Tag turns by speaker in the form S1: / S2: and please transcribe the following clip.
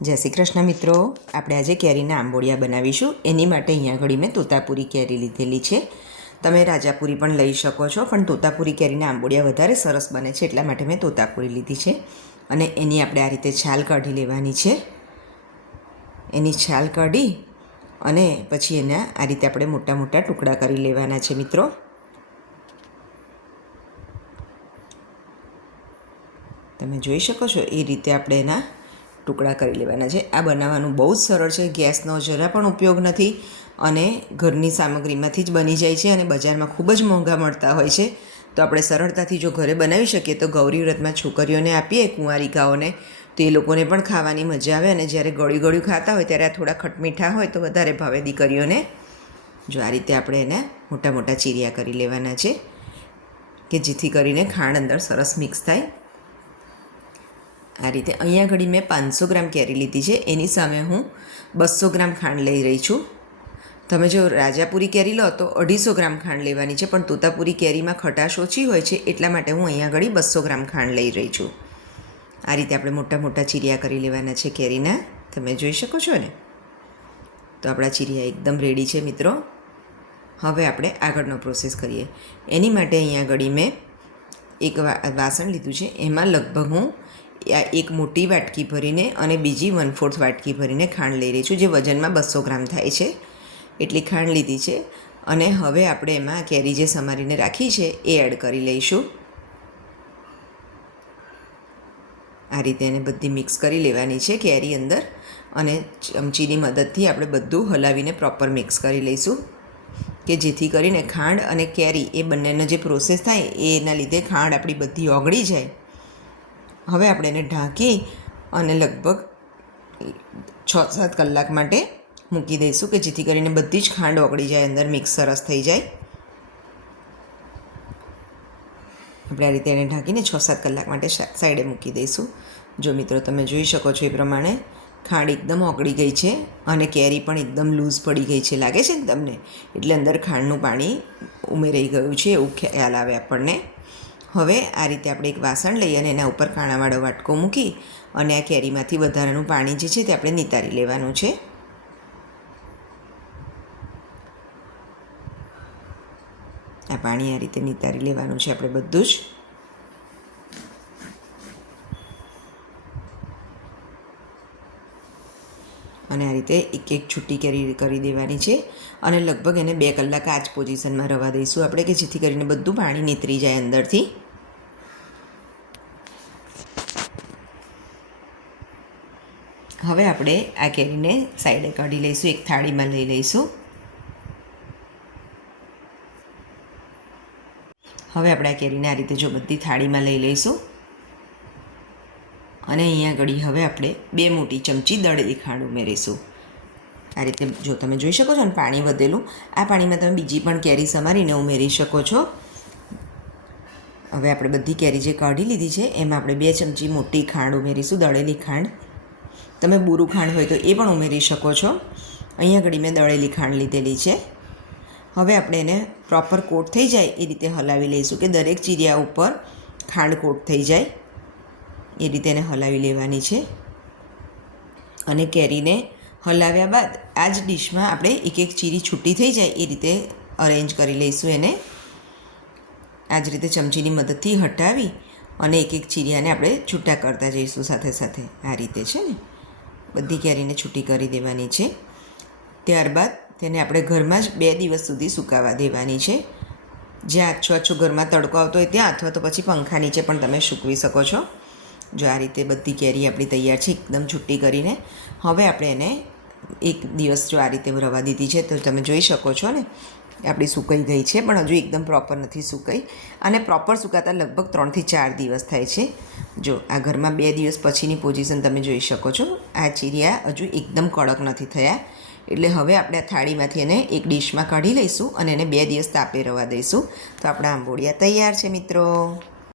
S1: જય શ્રી કૃષ્ણ મિત્રો. આપણે આજે કેરીના આંબોડિયા બનાવીશું. એની માટે અહીંયા ઘડી મેં તોતાપુરી કેરી લીધેલી છે. તમે રાજાપુરી પણ લઈ શકો છો, પણ તોતાપુરી કેરીના આંબોડિયા વધારે સરસ બને છે, એટલા માટે મેં તોતાપુરી લીધી છે. અને એની આપણે આ રીતે છાલ કાઢી લેવાની છે. એની છાલ કાઢી અને પછી એના આ રીતે આપણે મોટા મોટા ટુકડા કરી લેવાના છે મિત્રો. તમે જોઈ શકો છો, એ રીતે આપણે એના ટુકડા કરી લેવાના છે. આ બનાવવાનું બહુ જ સરળ છે. ગેસનો જરા પણ ઉપયોગ નથી અને ઘરની સામગ્રીમાંથી જ બની જાય છે અને બજારમાં ખૂબ જ મોંઘા મળતા હોય છે. તો આપણે સરળતાથી જો ઘરે બનાવી શકીએ તો ગૌરી વ્રતમાં છોકરીઓને આપીએ કુંવારિકાઓને તો એ લોકોને પણ ખાવાની મજા આવે અને જ્યારે ગળ્યું ગળ્યું ખાતા હોય ત્યારે આ થોડા ખટમીઠા હોય તો વધારે ભાવે દીકરીઓને. જો આ રીતે આપણે એને મોટા મોટા ચીરિયા કરી લેવાના છે કે જેથી કરીને ખાંડ અંદર સરસ મિક્સ થાય. આ રીતે અહીંયા ઘડી મેં પાંચસો ગ્રામ કેરી લીધી છે. એની સામે હું બસો ગ્રામ ખાંડ લઈ રહી છું. તમે જો રાજાપુરી કેરી લો તો અઢીસો ગ્રામ ખાંડ લેવાની છે, પણ તોતાપુરી કેરીમાં ખટાશ ઓછી હોય છે, એટલા માટે હું અહીંયા ઘડી બસો ગ્રામ ખાંડ લઈ રહી છું. આ રીતે આપણે મોટા મોટા ચીરિયા કરી લેવાના છે કેરીના. તમે જોઈ શકો છો ને? તો આપણા ચીરિયા એકદમ રેડી છે મિત્રો. હવે આપણે આગળનો પ્રોસેસ કરીએ. એની માટે અહીંયા ઘડી મેં એક વાસણ લીધું છે. એમાં લગભગ હું એક મોટી વાટકી ભરીને અને બીજી વન ફોર્થ વાટકી ભરીને ખાંડ લઈ રહી છું, જે વજનમાં બસો ગ્રામ થાય છે. એટલી ખાંડ લીધી છે અને હવે આપણે એમાં કેરી જે સમારીને રાખી છે એ એડ કરી લઈશું. આ રીતે એને બધી મિક્સ કરી લેવાની છે કેરી અંદર અને ચમચીની મદદથી આપણે બધું હલાવીને પ્રોપર મિક્સ કરી લઈશું. કે જેથી કરીને ખાંડ અને કેરી એ બંનેનો જે પ્રોસેસ થાય એના લીધે ખાંડ આપણી બધી ઓગળી જાય. હવે આપણે એને ઢાંકી અને લગભગ છ સાત કલાક માટે મૂકી દઈશું કે જેથી કરીને બધી જ ખાંડ ઓગળી જાય, અંદર મિક્સ સરસ થઈ જાય. આપણે આ રીતે એને ઢાંકીને છ સાત કલાક માટે સાઈડે મૂકી દઈશું. જો મિત્રો તમે જોઈ શકો છો એ પ્રમાણે ખાંડ એકદમ ઓગળી ગઈ છે અને કેરી પણ એકદમ લૂઝ પડી ગઈ છે. લાગે છે ને તમને? એટલે અંદર ખાંડનું પાણી ઉમેરાઈ ગયું છે એવું ખ્યાલ આવે આપણને. હવે આ રીતે આપણે એક વાસણ લઈ અને એના ઉપર કાણાવાળો વાટકો મૂકી અને આ કેરીમાંથી વધારાનું પાણી જે છે તે આપણે નિતારી લેવાનું છે. આ પાણી આ રીતે નિતારી લેવાનું છે આપણે બધું જ. અને આ રીતે એક એક છૂટી કેરી, કરી દેવાની છે. અને લગભગ એને બે કલાક આ જ પોઝિશનમાં રવા દઈશું આપણે કે જેથી કરીને બધું પાણી નીતરી જાય અંદરથી. હવે આપણે આ કેરીને સાઈડે કાઢી લઈશું, એક થાળીમાં લઈ લઈશું. હવે આપણે આ કેરીને આ રીતે જો બધી થાળીમાં લઈ લઈશું. અને અહીંયા ઘડી હવે આપણે બે મોટી ચમચી દળેલી ખાંડ ઉમેરીશું. આ રીતે જો તમે જોઈ શકો છો ને પાણી વધેલું, આ પાણીમાં તમે બીજી પણ કેરી સમારીને ઉમેરી શકો છો. હવે આપણે બધી કેરી જે કાઢી લીધી છે, એમાં આપણે બે ચમચી મોટી ખાંડ ઉમેરીશું, દળેલી ખાંડ. તમે બુરું ખાંડ હોય તો એ પણ ઉમેરી શકો છો. અહીંયા ઘડી મેં દળેલી ખાંડ લીધેલી છે. હવે આપણે એને પ્રોપર કોટ થઈ જાય એ રીતે હલાવી લઈશું કે દરેક ચીરિયા ઉપર ખાંડ કોટ થઈ જાય. એ રીતે એને હલાવી લેવાની છે. અને કેરીને હલાવ્યા બાદ આ જ ડીશમાં આપણે એક એક ચીરી છૂટી થઈ જાય એ રીતે અરેન્જ કરી લઈશું એને. આ જ રીતે ચમચીની મદદથી હટાવી અને એક એક ચીરિયાને આપણે છૂટા કરતા જઈશું સાથે સાથે. આ રીતે છે ને? બધી કેરીને છૂટી કરી દેવાની છે. ત્યારબાદ તેને આપણે ઘરમાં જ બે દિવસ સુધી સુકાવા દેવાની છે. જ્યાં આછો આછો ઘરમાં તડકો આવતો હોય ત્યાં અથવા તો પછી પંખા નીચે પણ તમે સૂકવી શકો છો. જો આ રીતે બધી કેરી આપણી તૈયાર છે, એકદમ છૂટી કરીને. હવે આપણે એને એક દિવસ જો આ રીતે રવા દીધી છે, તો તમે જોઈ શકો છો ને, આપણી સુકાઈ ગઈ છે, પણ હજુ એકદમ પ્રોપર નથી સુકાઈ. અને પ્રોપર સુકાતા લગભગ ત્રણથી ચાર દિવસ થાય છે. જો આ ઘરમાં બે દિવસ પછીની પોઝિશન તમે જોઈ શકો છો, આ ચીરિયા હજુ એકદમ કડક નથી થયા. એટલે હવે આપણે થાળીમાંથી એને એક ડીશમાં કાઢી લઈશું અને એને બે દિવસ તાપે રવા દઈશું. તો આપણા આંબોડિયા તૈયાર છે મિત્રો.